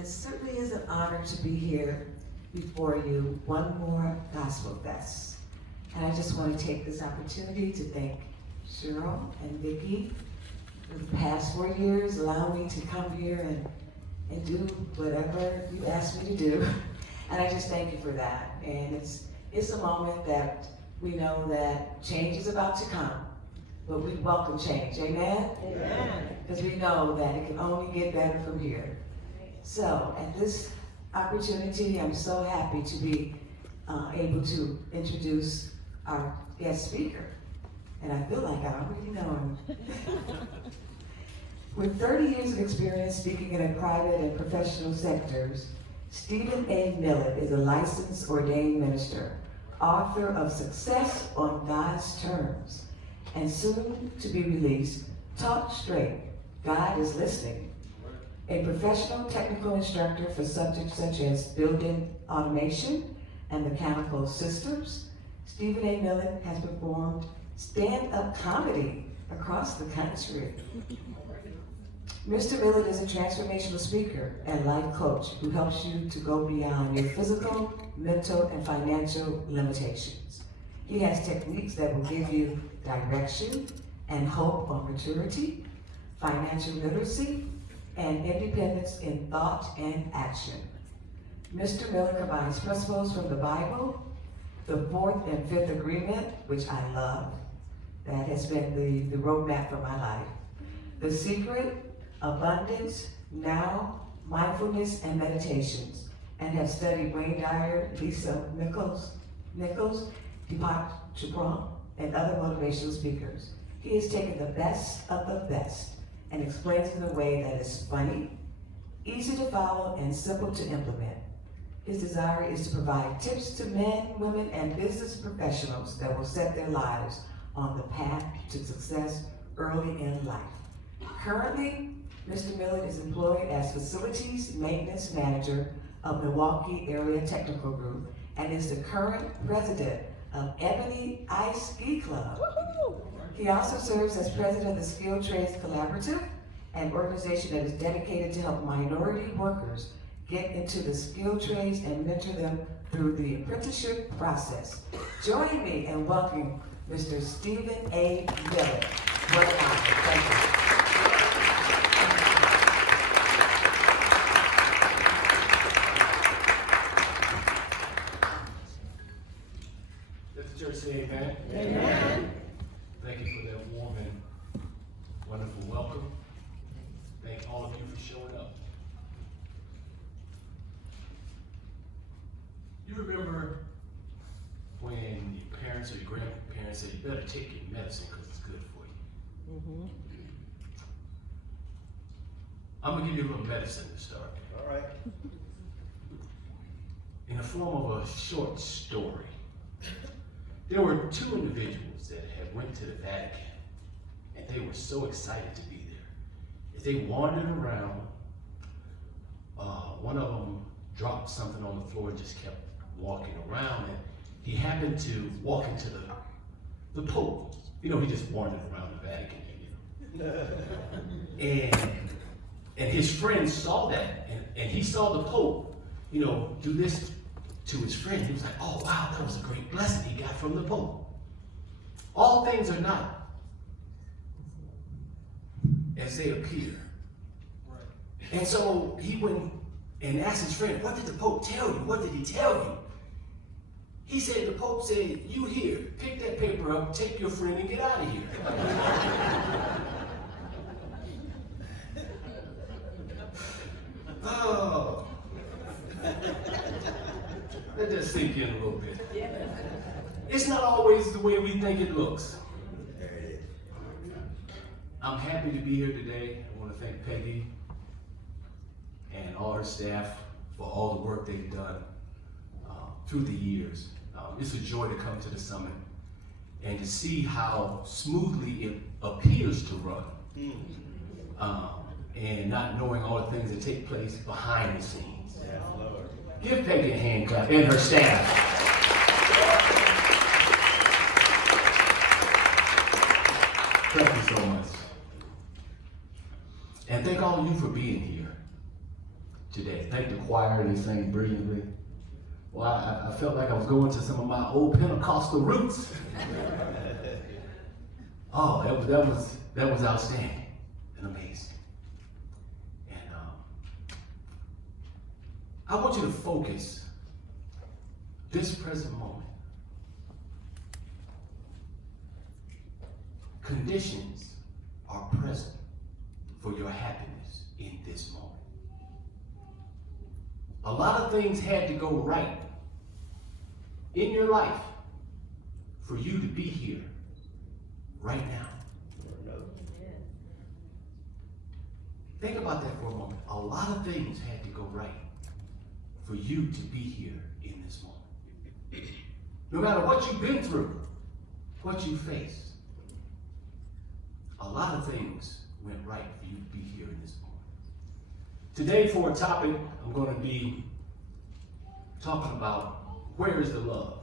it certainly is an honor to be here before you one more Gospel Fest. And I just want to take this opportunity to thank Cheryl and Vicki for the past 4 years, allowing me to come here and do whatever you asked me to do. And I just thank you for that. And it's a moment that we know that change is about to come, but we welcome change, amen? Amen. Because we know that it can only get better from here. So at this opportunity, I'm so happy to be able to introduce our guest speaker. And I feel like I already know him. With 30 years of experience speaking in private and professional sectors, Stephen A. Millett is a licensed ordained minister, author of Success on God's Terms, and soon to be released, Talk Straight, God is Listening. A professional technical instructor for subjects such as building automation and mechanical systems, Stephen A. Millett has performed stand-up comedy across the country. Mr. Millett is a transformational speaker and life coach who helps you to go beyond your physical, mental, and financial limitations. He has techniques that will give you direction and hope on maturity, financial literacy, and independence in thought and action. Mr. Millett combines principles from the Bible, the fourth and fifth agreement, which I love. That has been the roadmap for my life. The Secret, Abundance, Now, Mindfulness, and Meditations, and have studied Wayne Dyer, Lisa Nichols, Deepak Chopra, and other motivational speakers. He has taken the best of the best and explains it in a way that is funny, easy to follow, and simple to implement. His desire is to provide tips to men, women, and business professionals that will set their lives on the path to success early in life. Currently, Mr. Millett is employed as Facilities Maintenance Manager of Milwaukee Area Technical Group and is the current president of Ebony Ice Ski Club. Woo-hoo! He also serves as president of the Skilled Trades Collaborative, an organization that is dedicated to help minority workers get into the skilled trades and mentor them through the apprenticeship process. Join me in welcoming Mr. Stephen A. Millett. What an honor. Thank you. Let the church say amen. Amen. Thank you for that warm and wonderful welcome. Thank all of you for showing up. You remember when your parents or your grandparents said, you better take your medicine because it's good for you. Mm-hmm. I'm going to give you a little medicine to start. All right. In the form of a short story. There were two individuals that had went to the Vatican, and they were so excited to be there. As they wandered around, one of them dropped something on the floor and just kept walking around, and he happened to walk into the Pope. You know, he just wandered around the Vatican, you know. And his friend saw that, and he saw the Pope, you know, do this to his friend. He was like, oh wow, that was a great blessing he got from the Pope. All things are not as they appear. Right. And so he went and asked his friend, what did the Pope tell you? What did he tell you? He said, the Pope said, you here, pick that paper up, take your friend and get out of here. Oh. Let that sink in a little bit. It's not always the way we think it looks. I'm happy to be here today. I want to thank Peggy and all her staff for all the work they've done through the years. It's a joy to come to the summit and to see how smoothly it appears to run. And not knowing all the things that take place behind the scenes. Yes, Lord. Give Peggy a hand clap and her staff. Thank you so much. And thank all of you for being here. today. Thank the choir, they sang brilliantly. Well, I felt like I was going to some of my old Pentecostal roots. Oh, that was outstanding and amazing. And I want you to focus this present moment. Conditions are present for your happiness in this moment. A lot of things had to go right in your life for you to be here right now. Think about that for a moment. A lot of things had to go right for you to be here in this moment. No matter what you've been through, what you faced, a lot of things went right for you to be here in this moment. Today, for a topic, I'm going to be talking about where is the love?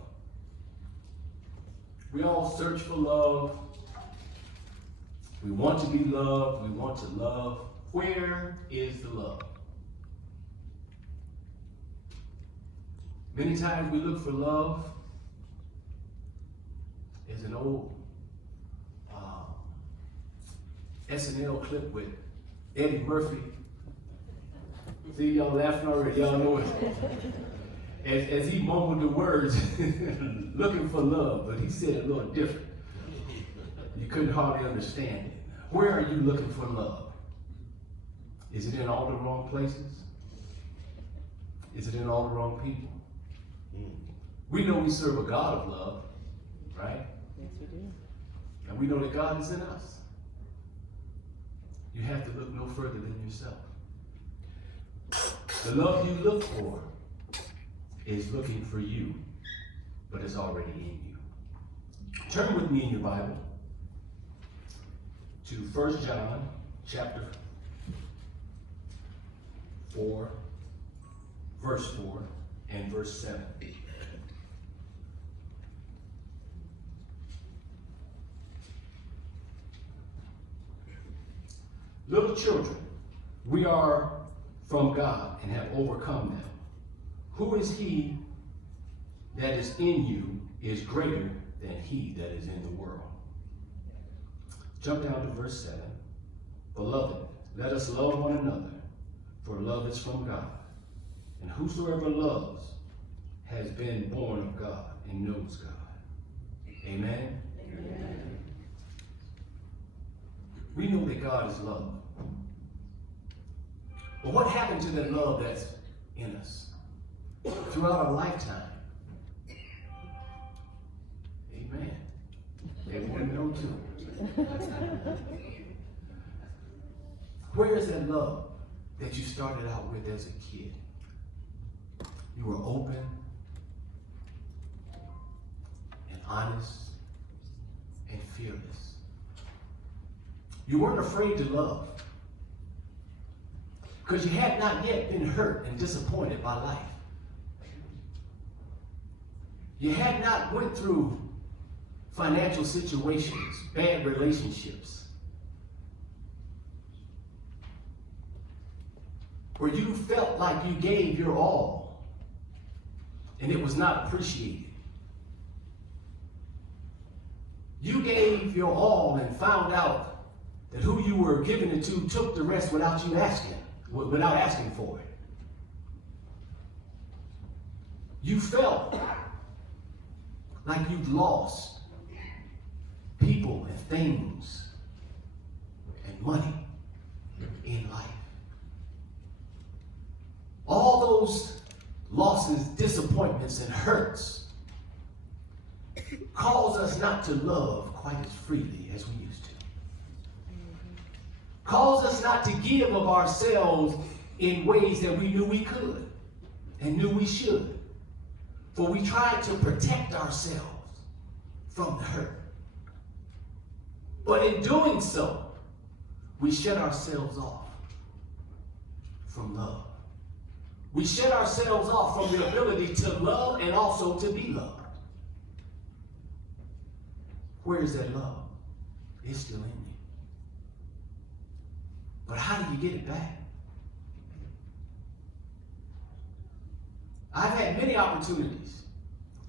We all search for love. We want to be loved. We want to love. Where is the love? Many times we look for love as an old SNL clip with Eddie Murphy. See, y'all laughing already. Y'all know it. As he mumbled the words, looking for love, but he said it a little different. You couldn't hardly understand it. Where are you looking for love? Is it in all the wrong places? Is it in all the wrong people? We know we serve a God of love, right? Yes, we do. And we know that God is in us. You have to look no further than yourself. The love you look for is looking for you, but it's already in you. Turn with me in your Bible to 1 John chapter 4, verse 4 and verse 7. Little children, we are from God and have overcome them. Who is he that is in you is greater than he that is in the world. Jump down to verse 7. Beloved, let us love one another, for love is from God. And whosoever loves has been born of God and knows God. Amen? Amen. We know that God is love. But what happened to that love that's in us throughout our lifetime? Amen. Everyone know too. Where is that love that you started out with as a kid? You were open and honest and fearless. You weren't afraid to love because you had not yet been hurt and disappointed by life. You had not went through financial situations, bad relationships, where you felt like you gave your all and it was not appreciated. You gave your all and found out that who you were giving it to took the rest without you asking, without asking for it. You felt like you'd lost people and things and money in life. All those losses, disappointments, and hurts cause us not to love quite as freely as we used to. Cause us not to give of ourselves in ways that we knew we could and knew we should. For we tried to protect ourselves from the hurt. But in doing so, we shut ourselves off from love. We shut ourselves off from the ability to love and also to be loved. Where is that love? It's still in you. But how do you get it back? I've had many opportunities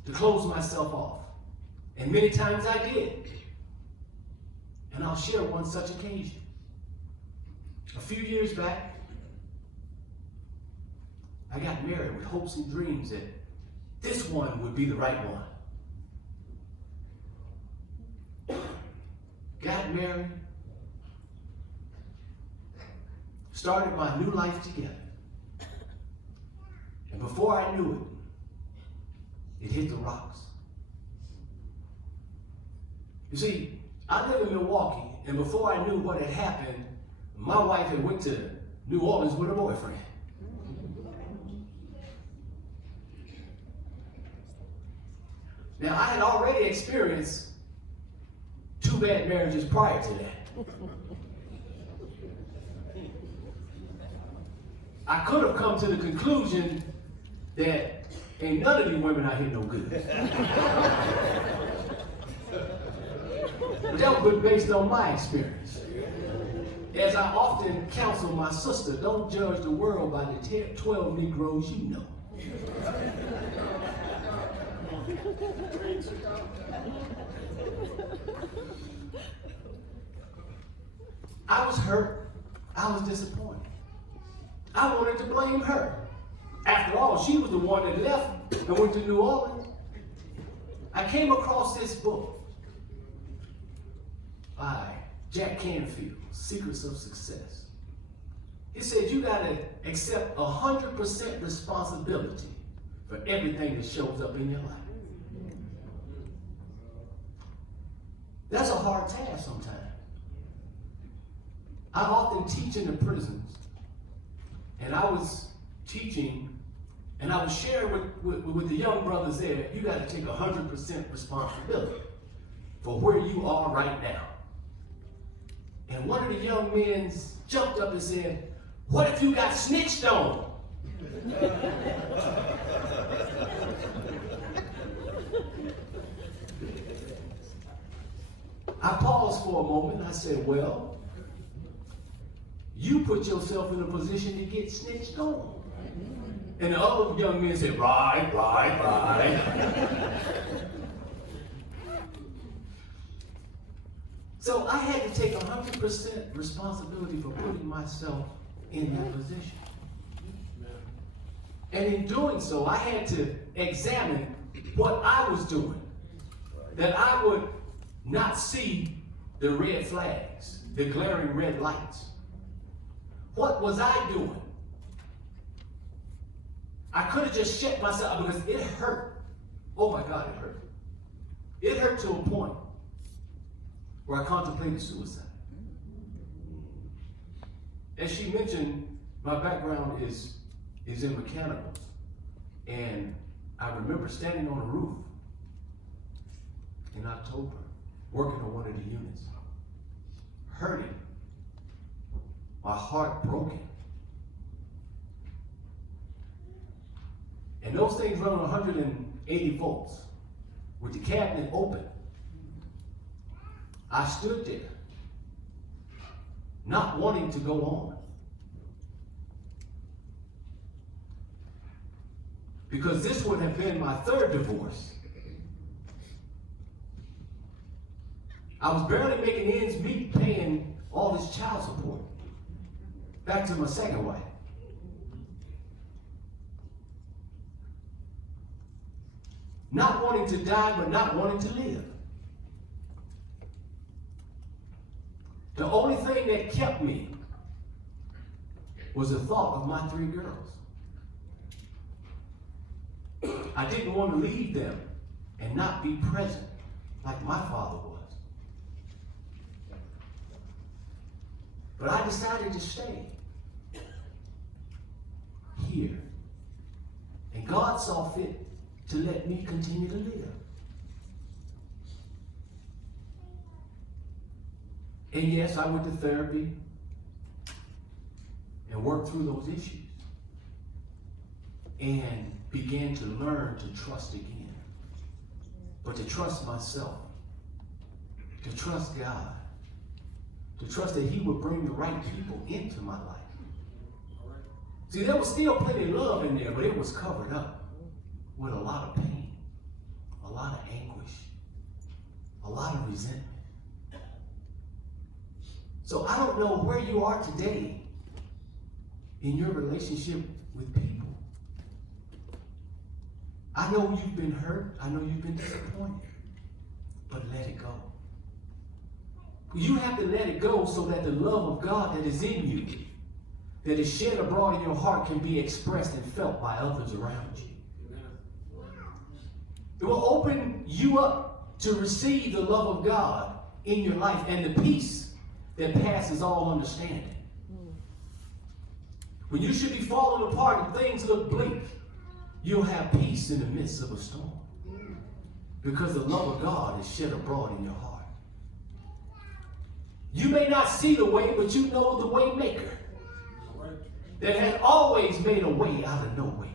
to close myself off, and many times I did. And I'll share one such occasion. A few years back, I got married with hopes and dreams that this one would be the right one. Got married, started my new life together. And before I knew it, it hit the rocks. You see, I live in Milwaukee, and before I knew what had happened, my wife had went to New Orleans with her boyfriend. Now, I had already experienced 2 bad marriages prior to that. I could have come to the conclusion that ain't none of these women out here no good. But that was based on my experience. As I often counsel my sister, don't judge the world by the 12 Negroes you know. I was hurt. I was disappointed. I wanted to blame her. After all, she was the one that left and went to New Orleans. I came across this book by Jack Canfield, Secrets of Success. It said you got to accept 100% responsibility for everything that shows up in your life. That's a hard task sometimes. I often teach in the prisons, and I was teaching, and I was sharing with the young brothers there, you got to take 100% responsibility for where you are right now. And one of the young men jumped up and said, "What if you got snitched on?" I paused for a moment and I said, well, you put yourself in a position to get snitched on. And the other young men said, right. So I had to take 100% responsibility for putting myself in that position. And in doing so, I had to examine what I was doing, that I would not see the red flags, the glaring red lights. What was I doing? I could have just shut myself because it hurt. Oh my God, it hurt. It hurt to a point where I contemplated suicide. As she mentioned, my background is in mechanicals. And I remember standing on a roof in October, working on one of the units, hurting, my heart broken. And those things run on 180 volts with the cabinet open. I stood there, not wanting to go on. Because this would have been my third divorce. I was barely making ends meet paying all this child support back to my second wife. Not wanting to die, but not wanting to live. The only thing that kept me was the thought of my 3 girls. I didn't want to leave them and not be present like my father was. But I decided to stay here. And God saw fit to let me continue to live. And yes, I went to therapy and worked through those issues and began to learn to trust again. But to trust myself, to trust God, to trust that He would bring the right people into my life. See, there was still plenty of love in there, but it was covered up. with a lot of pain, a lot of anguish, a lot of resentment. So I don't know where you are today in your relationship with people. I know you've been hurt. I know you've been disappointed. But let it go. You have to let it go so that the love of God that is in you, that is shed abroad in your heart, can be expressed and felt by others around you. It will open you up to receive the love of God in your life and the peace that passes all understanding. When you should be falling apart and things look bleak, you'll have peace in the midst of a storm. Because the love of God is shed abroad in your heart. You may not see the way, but you know the way maker that has always made a way out of no way.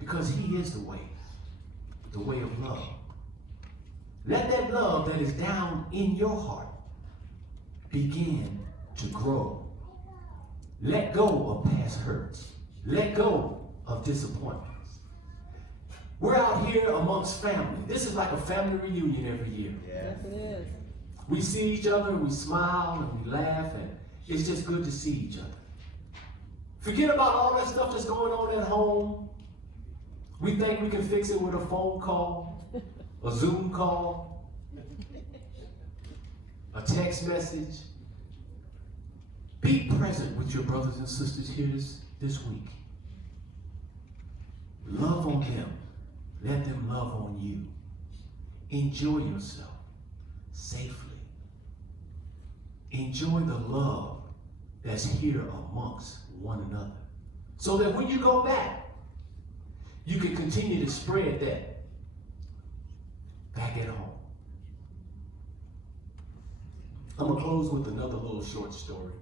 Because he is the way of love. Let that love that is down in your heart begin to grow. Let go of past hurts. Let go of disappointments. We're out here amongst family. This is like a family reunion every year. Yes, it is. We see each other, we smile, and we laugh, and it's just good to see each other. Forget about all that stuff that's going on at home. We think we can fix it with a phone call, a Zoom call, a text message. Be present with your brothers and sisters here this week. Love on them. Let them love on you. Enjoy yourself safely. Enjoy the love that's here amongst one another. So that when you go back, you can continue to spread that back at home. I'm going to close with another little short story.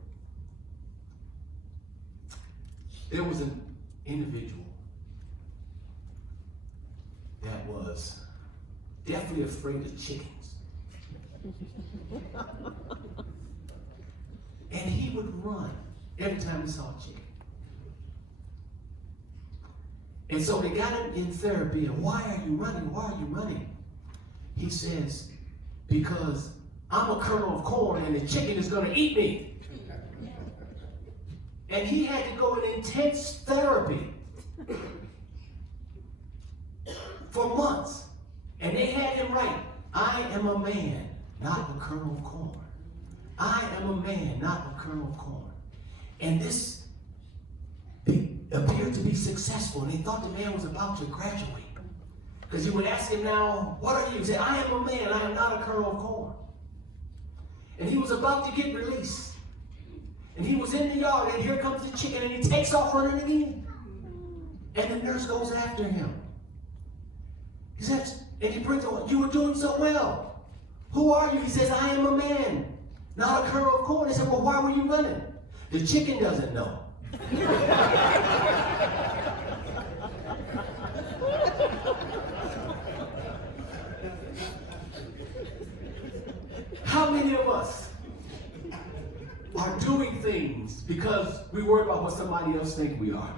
There was an individual that was definitely afraid of chickens. And he would run every time he saw a chicken. And so they got him in therapy. And why are you running? Why are you running? He says, because I'm a kernel of corn and the chicken is going to eat me. And he had to go in intense therapy for months. And they had him write, I am a man, not a kernel of corn. I am a man, not a kernel of corn. And this appeared to be successful. And they thought the man was about to graduate. Because you would ask him now, what are you? He said, I am a man, I am not a kernel of corn. And he was about to get released. And he was in the yard, and here comes the chicken, and he takes off running again. And the nurse goes after him. He says, and he brings on, you were doing so well. Who are you? He says, I am a man, not a kernel of corn. He said, well, why were you running? The chicken doesn't know. How many of us are doing things because we worry about what somebody else thinks we are?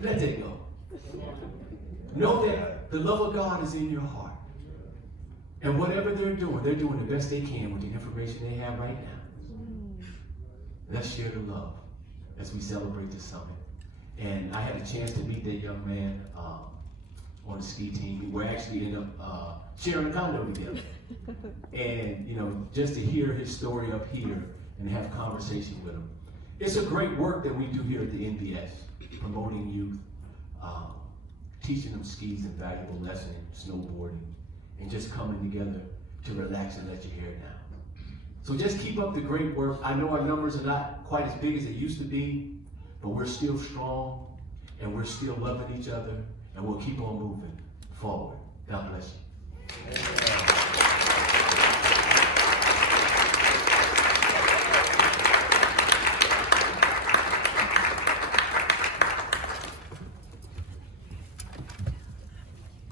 Let it go. Know that the love of God is in your heart. And whatever they're doing the best they can with the information they have right now. Let's share the love as we celebrate this summit. And I had a chance to meet that young man on the ski team. We actually ended up sharing a condo together. And, you know, just to hear his story up here and have conversation with him. It's a great work that we do here at the NBS, promoting youth, teaching them skis and valuable lessons, snowboarding, and just coming together to relax and let your hair down. So just keep up the great work. I know our numbers are not quite as big as they used to be, but we're still strong, and we're still loving each other, and we'll keep on moving forward. God bless you.